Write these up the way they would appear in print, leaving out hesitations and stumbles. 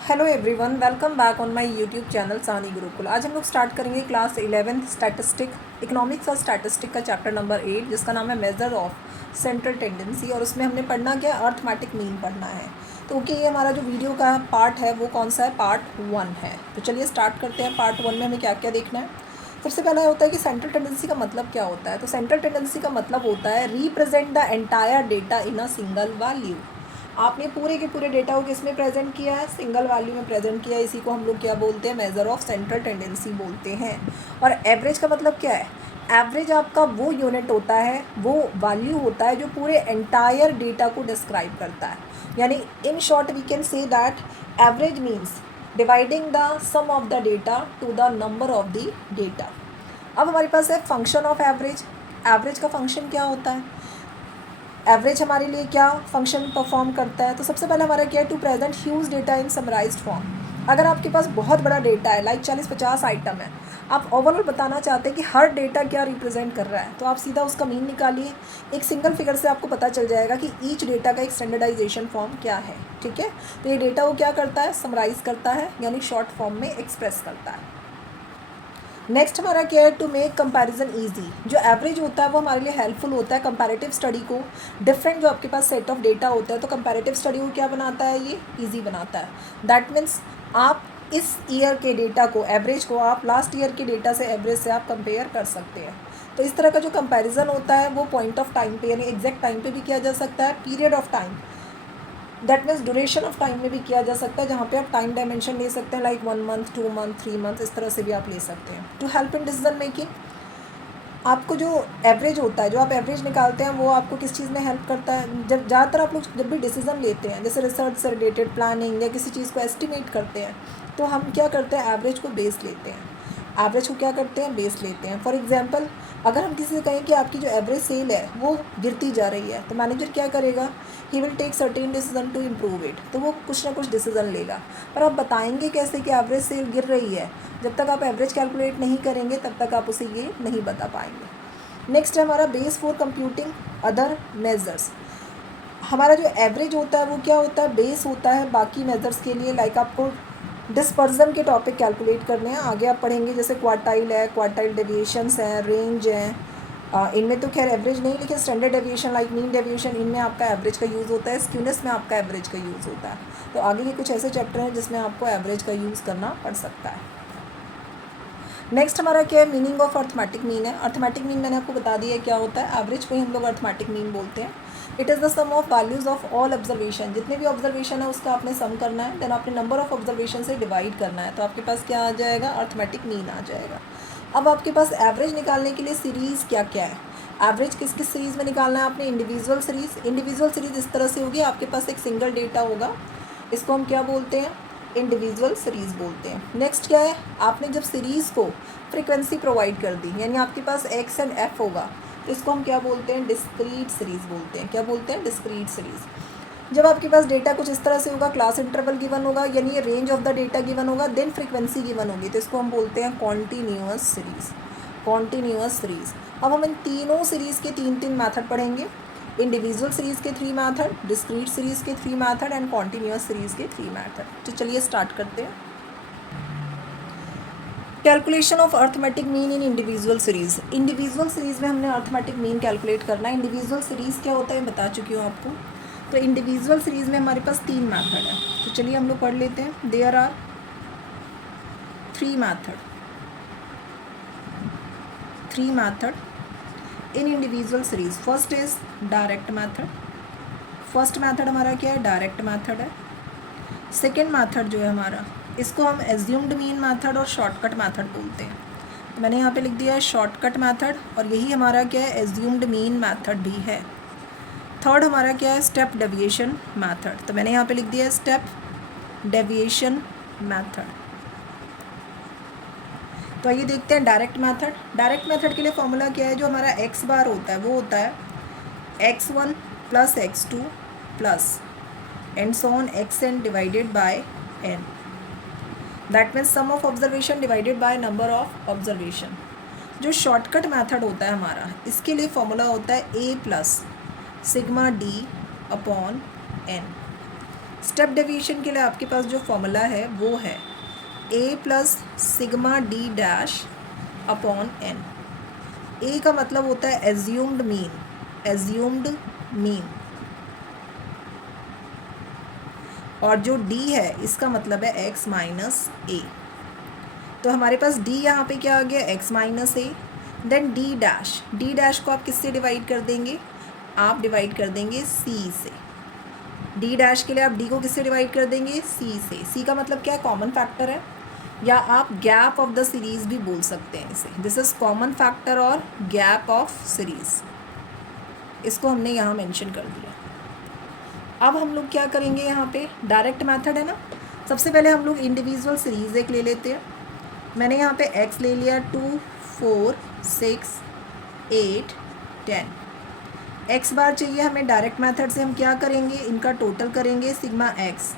Hello everyone, welcome back on my YouTube channel सानी गुरुकुल। आज हम लोग स्टार्ट करेंगे क्लास 11th स्टैटिस्टिक इकोनॉमिक्स और स्टैटिस्टिक का चैप्टर नंबर 8, जिसका नाम है मेजर ऑफ सेंट्रल टेंडेंसी। और उसमें हमने पढ़ना क्या, अर्थमेटिक मीन पढ़ना है। तो ओके, ये हमारा जो वीडियो का पार्ट है वो कौन सा है, पार्ट 1 है। तो चलिए स्टार्ट करते हैं। पार्ट 1 में हमें क्या क्या देखना है। सबसे पहला होता है कि सेंट्रल टेंडेंसी का मतलब क्या होता है। तो सेंट्रल टेंडेंसी का मतलब होता है represent the entire data in a single value. आपने पूरे के पूरे डेटा को किस में प्रेजेंट किया है, सिंगल वैल्यू में प्रेजेंट किया है। इसी को हम लोग क्या बोलते हैं, मेजर ऑफ सेंट्रल टेंडेंसी बोलते हैं। और एवरेज का मतलब क्या है, एवरेज आपका वो यूनिट होता है, वो वैल्यू होता है जो पूरे एंटायर डेटा को डिस्क्राइब करता है। यानी in short we can say that average means dividing the sum of the data to the number of the data. अब हमारे पास है फंक्शन ऑफ एवरेज। एवरेज का फंक्शन क्या होता है, एवरेज हमारे लिए क्या फंक्शन परफॉर्म करता है। तो सबसे पहले हमारा क्या है, to present huge data in summarized form. अगर आपके पास बहुत बड़ा डेटा है, लाइक 40-50 आइटम है, आप ओवरऑल बताना चाहते हैं कि हर डेटा क्या रिप्रेजेंट कर रहा है, तो आप सीधा उसका मीन निकालिए। एक सिंगल फिगर से आपको पता चल जाएगा कि ईच डेटा का एक स्टैंडर्डाइजेशन फॉर्म क्या है। ठीक है, तो ये डेटा को क्या करता है, समराइज करता है, यानी शॉर्ट फॉर्म में एक्सप्रेस करता है। नेक्स्ट हमारा क्या है, टू मेक कंपैरिजन ईजी। जो एवरेज होता है वो हमारे लिए हेल्पफुल होता है कंपैरेटिव स्टडी को। डिफरेंट जो आपके पास सेट ऑफ डेटा होता है, तो कंपैरेटिव स्टडी को क्या बनाता है, ये ईजी बनाता है। दैट मीन्स आप इस ईयर के डेटा को, एवरेज को आप लास्ट ईयर के डेटा से, एवरेज से आप कंपेयर कर सकते हैं। तो इस तरह का जो कंपैरिजन होता है वो पॉइंट ऑफ टाइम पे, यानी एग्जैक्ट टाइम पे भी किया जा सकता है, period of time, that means duration of time में भी किया जा सकता है, जहाँ पे आप टाइम डायमेंशन ले सकते हैं, लाइक 1 मंथ, 2 मंथ, 3 मंथ, इस तरह से भी आप ले सकते हैं। To help in decision making, आपको जो एवरेज होता है, जो आप एवरेज निकालते हैं, वो आपको किस चीज़ में हेल्प करता है। जब ज़्यादातर आप लोग जब भी डिसीजन लेते हैं, जैसे रिसर्च से रिलेटेड, प्लानिंग या किसी चीज़ को एस्टिमेट करते हैं, तो हम क्या करते हैं, एवरेज को बेस लेते हैं। एवरेज को क्या करते हैं, बेस लेते हैं। फॉर एग्जांपल, अगर हम किसी से कहें कि आपकी जो एवरेज सेल है वो गिरती जा रही है, तो मैनेजर क्या करेगा, he will take certain decision to improve it. तो वो कुछ ना कुछ डिसीजन लेगा। पर आप बताएंगे कैसे कि एवरेज सेल गिर रही है, जब तक आप एवरेज कैलकुलेट नहीं करेंगे तब तक आप उसे ये नहीं बता पाएंगे। नेक्स्ट है हमारा base for computing other measures. हमारा जो एवरेज होता है वो क्या होता है, बेस होता है बाकी मेजर्स के लिए। लाइक आपको डिस्पर्जन के टॉपिक कैलकुलेट करने हैं, आगे आप पढ़ेंगे, जैसे क्वार्टाइल है, क्वार्टाइल डेविएशंस हैं, रेंज हैं। इनमें तो खैर एवरेज नहीं, लेकिन standard deviation like mean deviation, इनमें आपका एवरेज का यूज़ होता है। स्क्यूनेस में आपका एवरेज का यूज़ होता है। तो आगे के कुछ ऐसे चैप्टर हैं जिसमें आपको एवरेज का यूज़ करना पड़ सकता है। नेक्स्ट हमारा क्या है, मीनिंग ऑफ अर्थमेटिक मीन है। अर्थमेटिक मीन मैंने आपको बता दिया है क्या होता है, एवरेज को ही हम लोग अर्थमेटिक मीन बोलते हैं। It is the sum of values of all observation. जितने भी ऑब्जर्वेशन है उसका आपने सम करना है, देन आपने नंबर ऑफ ऑब्जर्वेशन से डिवाइड करना है, तो आपके पास क्या आ जाएगा, अर्थमेटिक मीन आ जाएगा। अब आपके पास एवरेज निकालने के लिए सीरीज़ क्या क्या है, एवरेज किस किस सीरीज़ में निकालना है आपने, इंडिविजुअल सीरीज़। इंडिविजुअल सीरीज़ इस तरह से होगी, आपके पास एक सिंगल डेटा होगा, इसको हम क्या बोलते हैं, इंडिविजुअल सीरीज़ बोलते हैं। नेक्स्ट क्या है, आपने जब सीरीज़ को फ्रीक्वेंसी प्रोवाइड कर दी, यानी आपके पास एक्स एंड एफ होगा, तो इसको हम क्या बोलते हैं, डिस्क्रीट सीरीज़ बोलते हैं। क्या बोलते हैं, डिस्क्रीट सीरीज़। जब आपके पास डेटा कुछ इस तरह से होगा, क्लास इंटरवल गिवन होगा, यानी ये range of the data given होगा, देन फ्रीक्वेंसी गिवन होगी, तो इसको हम बोलते हैं कॉन्टीन्यूअस सीरीज़। Continuous series. अब हम इन तीनों सीरीज़ के 3 मैथड पढ़ेंगे, इंडिविजुअल सीरीज़ के 3 मैथड, डिस्क्रीट सीरीज़ के 3 मैथड एंड कॉन्टीन्यूअस सीरीज़ के 3 मैथड। तो चलिए स्टार्ट करते हैं। Calculation of arithmetic mean in individual series. Individual series में हमने अर्थमेटिक मीन कैलकुलेट करना है। इंडिविजुअल सीरीज़ क्या होता है बता चुकी हूँ आपको। तो इंडिविजुअल सीरीज़ में हमारे पास 3 मैथड है, तो चलिए हम लोग पढ़ लेते हैं। There are 3 method in individual series. First is direct method. First method हमारा क्या है, डायरेक्ट मैथड है। सेकेंड मैथड जो है हमारा, इसको हम एज्यूम्ड मीन मैथड और शॉर्टकट मैथड बोलते हैं। तो मैंने यहाँ पे लिख दिया है शॉर्टकट मैथड, और यही हमारा क्या है, एज्यूम्ड मीन मैथड भी है। थर्ड हमारा क्या है, स्टेप डेविएशन मैथड। तो मैंने यहाँ पे लिख दिया है स्टेप डेविएशन मैथड। तो आइए देखते हैं डायरेक्ट मैथड। डायरेक्ट मैथड के लिए फॉर्मूला क्या है, जो हमारा एक्स बार होता है वो होता है x1 plus x2 plus and so on xn divided by n. That means sum of observation divided by number of observation. जो शॉर्टकट मैथड होता है हमारा, इसके लिए फॉर्मूला होता है a plus sigma D upon n। Step deviation के लिए आपके पास जो फॉर्मूला है वो है A plus sigma D dash upon N. A का मतलब होता है एज्यूम्ड मीन, एज्यूम्ड मीन, और जो डी है इसका मतलब है एक्स माइनस ए। तो हमारे पास डी यहाँ पे क्या आ गया, X minus A. Then D dash, D dash को आप किससे डिवाइड कर देंगे, आप डिवाइड कर देंगे सी से। डी डैश के लिए आप डी को किससे डिवाइड कर देंगे, सी से। सी का मतलब क्या है, कॉमन फैक्टर है, या आप गैप ऑफ द सीरीज़ भी बोल सकते हैं इसे। दिस इज़ कॉमन फैक्टर और गैप ऑफ सीरीज़, इसको हमने यहाँ मेंशन कर दिया। अब हम लोग क्या करेंगे, यहाँ पे डायरेक्ट मेथड है ना। सबसे पहले हम लोग इंडिविजुअल सीरीज़ एक ले लेते हैं। मैंने यहाँ पे x ले लिया 2, 4, 6, 8, 10। x बार चाहिए हमें। डायरेक्ट मेथड से हम क्या करेंगे, इनका टोटल करेंगे, sigma x।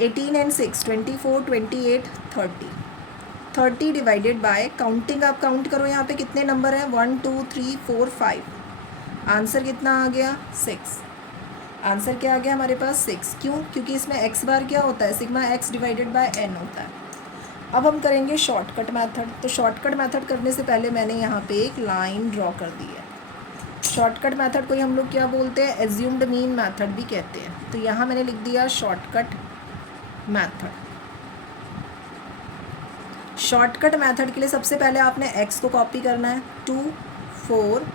18 and 6 24, 28, 30। 30 divided by, counting आप काउंट करो यहाँ पे कितने नंबर हैं, 1 2 3 4 5। आंसर कितना आ गया, 6। आंसर क्या आ गया हमारे पास, 6। क्यों, क्योंकि इसमें x बार क्या होता है, sigma x divided by n होता है। अब हम करेंगे शॉर्टकट मेथड। तो शॉर्टकट मेथड करने से पहले मैंने यहाँ पे एक लाइन ड्रॉ कर दी है। शॉर्टकट मेथड को ही हम लोग क्या बोलते हैं, एज्यूम्ड मीन मेथड भी कहते हैं। तो यहाँ मैंने लिख दिया शॉर्टकट मेथड। शॉर्टकट मेथड के लिए सबसे पहले आपने x को कॉपी करना है, 2, 4,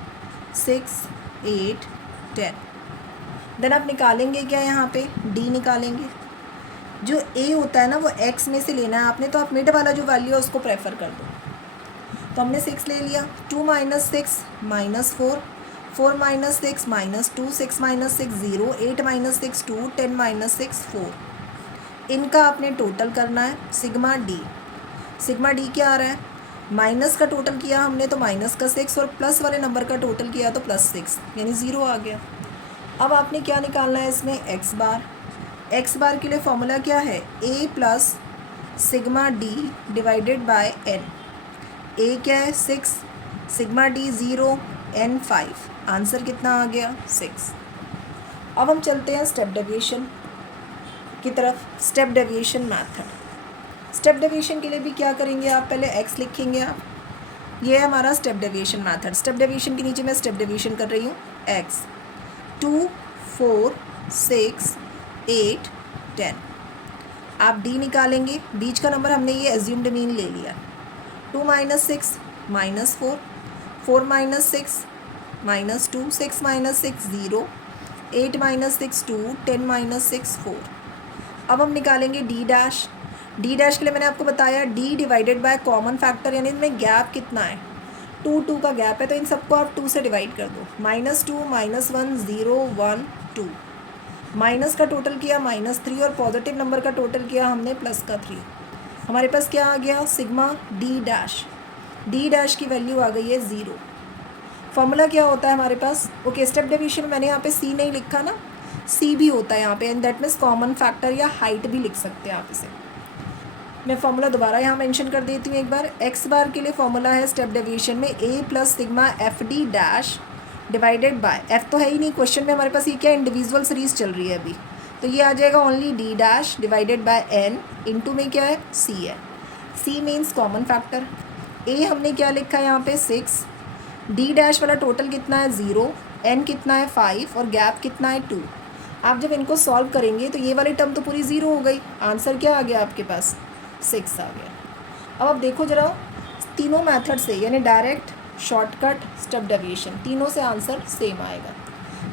6, 8, 10। देन आप निकालेंगे क्या, यहाँ पे d निकालेंगे। जो a होता है ना वो x में से लेना है आपने, तो आप मिड वाला जो वैल्यू है उसको प्रेफर कर दो। तो हमने 6 ले लिया, 2 minus 6 minus 4, 4 minus 6 minus 2, 6 minus 6 0, 8 minus 6 2, 10 minus 6 4। इनका आपने टोटल करना है, सिग्मा डी। सिग्मा डी क्या आ रहा है, माइनस का टोटल किया हमने तो माइनस का 6, और प्लस वाले नंबर का टोटल किया तो प्लस 6, यानी 0 आ गया। अब आपने क्या निकालना है इसमें, एक्स बार। एक्स बार के लिए फॉर्मूला क्या है, A plus sigma D divided by N. A क्या है 6, सिग्मा डी 0, एन 5। आंसर कितना आ गया, 6। अब हम चलते हैं स्टेप डेविएशन की तरफ। Step deviation method. Step deviation के लिए भी क्या करेंगे आप, पहले एक्स लिखेंगे आप। ये है हमारा step deviation method. Step deviation के नीचे मैं स्टेप डेविएशन कर रही हूँ, एक्स। 2, 4, 6, 8, 10। आप डी निकालेंगे। बीच का नंबर हमने ये एज्यूम्ड मीन ले लिया। 2 minus 6 minus 4, 4 minus 6 minus 2, 6 minus 6 0, 8 minus 6 2, 10 minus 6 4। अब हम निकालेंगे डी डैश। डी डैश के लिए मैंने आपको बताया D divided by common factor, यानी इनमें गैप कितना है, 2 2 का गैप है, तो इन सबको आप 2 से डिवाइड कर दो। -2 -1 0 1 2। माइनस का टोटल किया -3, और पॉजिटिव नंबर का टोटल किया हमने +3। हमारे पास क्या आ गया, sigma D dash. D dash की वैल्यू आ गई है 0। फॉर्मूला क्या होता है हमारे पास, ओके स्टेप डेविएशन मैंने यहाँ पे सी नहीं लिखा ना, सी भी होता है यहाँ पे, and that means common factor या हाइट भी लिख सकते हैं आप इसे। मैं फॉर्मूला दोबारा यहाँ मेंशन कर देती हूँ एक बार। एक्स बार के लिए फॉर्मूला है स्टेप डेविएशन में A plus sigma F D dash divided by, F तो है ही नहीं क्वेश्चन में हमारे पास, ये क्या इंडिविजुअल सीरीज चल रही है अभी, तो ये आ जाएगा only D dash divided by N, into में क्या है, सी है। C means common factor. A हमने क्या लिखा है यहाँ पे 6, डी डैश वाला टोटल कितना है 0, एन कितना है 5, और गैप कितना है 2। आप जब इनको सॉल्व करेंगे तो ये वाली टर्म तो पूरी 0 हो गई। आंसर क्या आ गया आपके पास, 6 आ गया। अब आप देखो जरा, तीनों मेथड से यानी डायरेक्ट, शॉर्टकट, स्टेप डेविएशन, तीनों से आंसर सेम आएगा।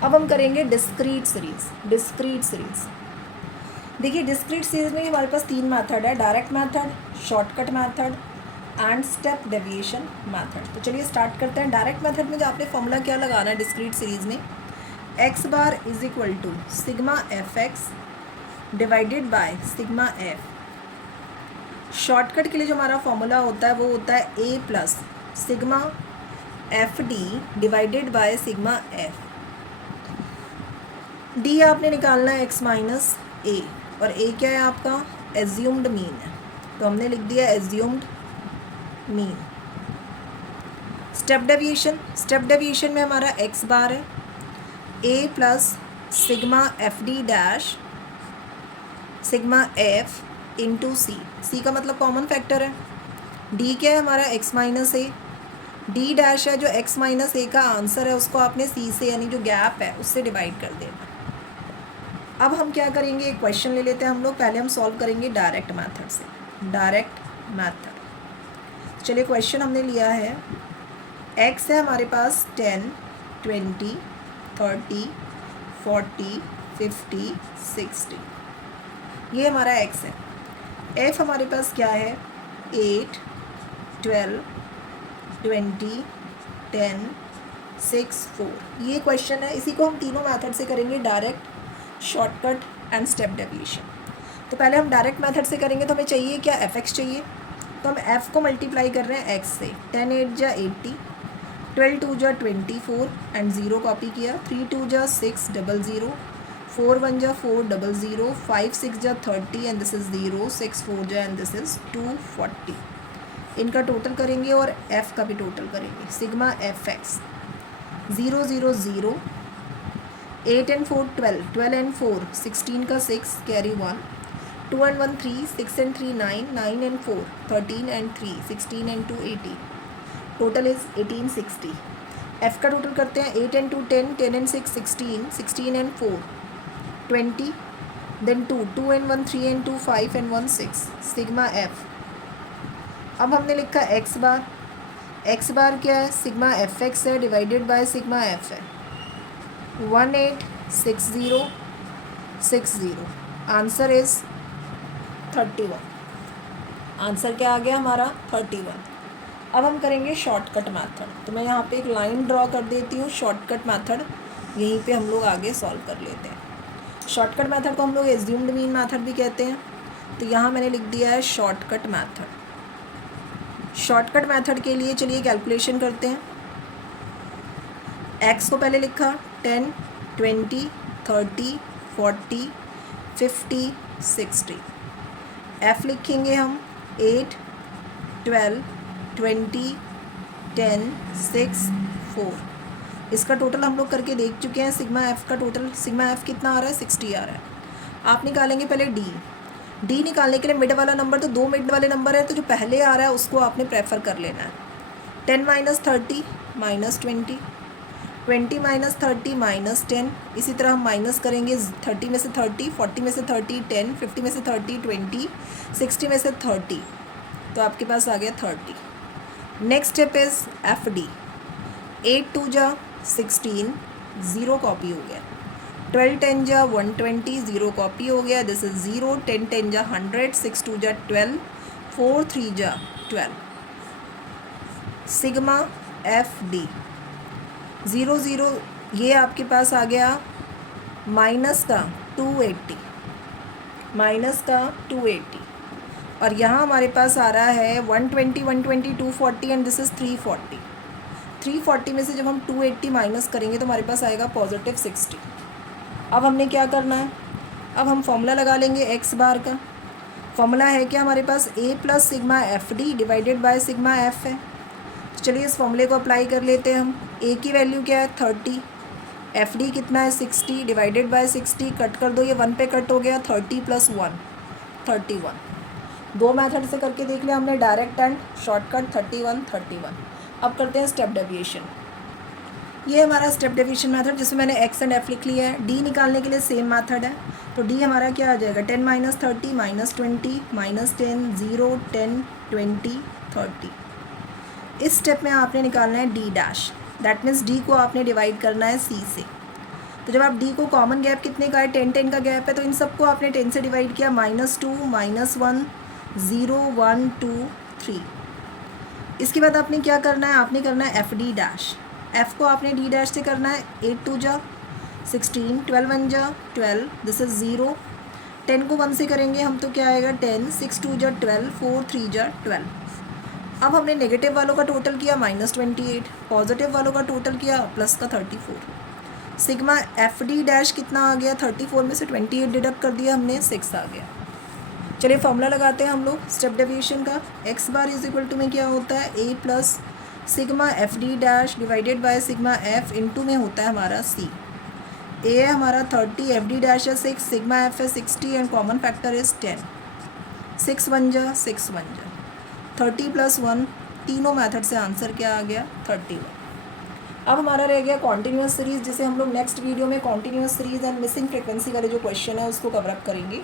अब हम करेंगे डिस्क्रीट सीरीज़। डिस्क्रीट सीरीज़ देखिए, डिस्क्रीट सीरीज़ में हमारे पास 3 मेथड है, direct method, shortcut method and step deviation method. तो चलिए स्टार्ट करते हैं। डायरेक्ट मेथड में जो आपने फॉर्मूला क्या लगाना है डिस्क्रीट सीरीज़ में, x bar is equal to sigma f x divided by sigma f. Shortcut के लिए जो हमारा फॉर्मूला होता है वो होता है A plus sigma F D divided by sigma F. D आपने निकालना है एक्स माइनस ए, और ए क्या है आपका, एज्यूम्ड मीन है, तो हमने लिख दिया assumed mean. Step deviation, step deviation में हमारा एक्स बार है A plus sigma F D dash sigma F into C, C का मतलब कॉमन फैक्टर है, डी क्या है हमारा X minus A, D dash है जो एक्स माइनस ए का आंसर है उसको आपने सी से यानी जो गैप है उससे डिवाइड कर देना। अब हम क्या करेंगे, एक क्वेश्चन ले लेते हैं हम लोग, पहले हम सॉल्व करेंगे डायरेक्ट मेथड से, डायरेक्ट मेथड। चलिए क्वेश्चन हमने लिया है, एक्स है हमारे पास 10, 20, 30, 40, 50, 60, ये हमारा एक्स है। एफ हमारे पास क्या है, 8, 12, 20, 10, 6, 4, ये क्वेश्चन है। इसी को हम तीनों मेथड से करेंगे, direct, shortcut and step deviation. तो पहले हम डायरेक्ट मेथड से करेंगे तो हमें चाहिए क्या, एफ एक्स चाहिए, तो हम एफ़ को मल्टीप्लाई कर रहे हैं एक्स से, 10 8 जा 80, 12 2 जा 24 एंड 0 कॉपी किया, 3 2 जा 6 00, 4 1 जा 4 00, 5 6 जा 30 एंड दिस इज़ 0, 6 4 जा एंड दिस इज़ 240। इनका टोटल करेंगे और एफ़ का भी टोटल करेंगे, sigma f x 0 0 0, 8 and 4 12, 12 and 4 16 का 6 carry 1, 2 and 1 3, 6 and 3 9, 9 and 4 13 and 3 16 and 2 18, total is 1860। F का टोटल करते हैं, 8 and 2 10, 10 and 6 16, 16 and 4 20, then 2, 2 and 1 3 and 2 5 and 1 6, sigma F. अब हमने लिखा एक्स बार, एक्स बार क्या है, सिग्मा एफ एक्स है डिवाइडेड बाय सिग्मा एफ है, 186060, आंसर इज़ 31। आंसर क्या आ गया हमारा, 31। अब हम करेंगे शॉर्टकट मेथड, तो मैं यहाँ पे एक लाइन ड्रॉ कर देती हूँ, शॉर्टकट मेथड यहीं पे हम लोग आगे सॉल्व कर लेते हैं। शॉर्टकट मेथड को हम लोग एज्यूम्ड मीन मेथड भी कहते हैं, तो यहाँ मैंने लिख दिया है शॉर्टकट मेथड। शॉर्टकट मेथड के लिए चलिए कैलकुलेशन करते हैं। एक्स को पहले लिखा 10, 20, 30, 40, 50, 60। एफ लिखेंगे हम 8, 12, 20, 10, 6, 4। इसका टोटल हम लोग करके देख चुके हैं, सिग्मा एफ़ का टोटल, सिग्मा एफ़ कितना आ रहा है, 60 आ रहा है। आप निकालेंगे पहले डी, डी निकालने के लिए मिड वाला नंबर, तो 2 मिड वाले नंबर है तो जो पहले आ रहा है उसको आपने प्रेफर कर लेना है। 10 - 30 -20, 20 - 30 -10, इसी तरह हम माइनस करेंगे 30 में से 30, 40 में से 30 10, 50 में से 30 20, 60 में से 30, तो आपके पास आ गया 30। Next step is F D, 8 2 जा 16, 0 कॉपी हो गया, 12 10 जा 120, 0 कॉपी हो गया, दिस इज़ 0, 10 10 जा 100, 6 2 जा 12, 4 3 जा 12, सिग्मा एफ डी 0 0, ये आपके पास आ गया माइनस का 280, माइनस का 280, और यहाँ हमारे पास आ रहा है 120 120 240 एंड दिस इज़ 340। 340 में से जब हम 280 माइनस करेंगे तो हमारे पास आएगा पॉजिटिव 60। अब हमने क्या करना है, अब हम फॉर्मूला लगा लेंगे एक्स बार का। फॉर्मूला है क्या हमारे पास, A plus sigma F D divided by sigma F है। चलिए इस फॉर्मूले को अप्लाई कर लेते हैं हम। ए की वैल्यू क्या है 30, एफ डी कितना है 60 डिवाइडेड बाय 60, कट कर दो, ये 1 पे कट हो गया, 30 + 1 31। दो मेथड से करके देख लिया हमने, डायरेक्ट एंड शॉर्टकट, 31 31। अब करते हैं स्टेप डेविएशन। ये हमारा स्टेप डेविएशन मेथड जिसमें मैंने एक्स एंड एफ लिख लिया है। डी निकालने के लिए सेम मेथड है, तो डी हमारा क्या आ जाएगा 10 - 30 -20 -10 0 10 20 30। इस स्टेप में आपने निकालना है D dash, that means D को आपने डिवाइड करना है सी से। तो जब आप डी को, कॉमन गैप कितने का है 10 10 का गैप है, तो इन सबको आपने 10 से डिवाइड किया, -2 -1 0 1 2 3। इसके बाद आपने क्या करना है, आपने करना है एफ डी डैश। एफ़ को आपने डी डैश से करना है, 8 2 जा 16, 12 1 जा 12, दिस इज़ 0, 10 को 1 से करेंगे हम तो क्या आएगा 10, 6 2 जा 12, 4 3 जा 12। अब हमने नेगेटिव वालों का टोटल किया -28, पॉजिटिव वालों का टोटल किया प्लस का 34। सिग्मा एफ डी डैश कितना आ गया, 34 में से 28 डिडक्ट कर दिया हमने, 6 आ गया। चलिए फॉर्मूला लगाते हैं हम लोग स्टेप डेविएशन का। X bar is equal to में क्या होता है, A plus sigma F D dash divided by sigma F into में होता है हमारा सी। ए है हमारा 30, एफ डी डैश है 6, सिग्मा एफ है 60 एंड कॉमन फैक्टर इज 10। 6 बन जा 30 + 1, तीनों मेथड से आंसर क्या आ गया 31। अब हमारा रह गया कॉन्टीन्यूस सीरीज़, जिसे हम लोग नेक्स्ट वीडियो में continuous series and missing frequency वाले जो क्वेश्चन है उसको कवर अप करेंगे।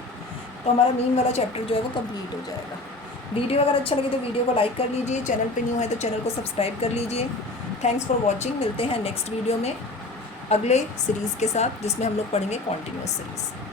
तो हमारा मीन वाला चैप्टर जो है वो कंप्लीट हो जाएगा। वीडियो अगर अच्छा लगे तो वीडियो को लाइक कर लीजिए, चैनल पे न्यू है तो चैनल को सब्सक्राइब कर लीजिए। Thanks for watching. मिलते हैं नेक्स्ट वीडियो में अगले सीरीज़ के साथ, जिसमें हम लोग पढ़ेंगे कॉन्टीन्यूस सीरीज़।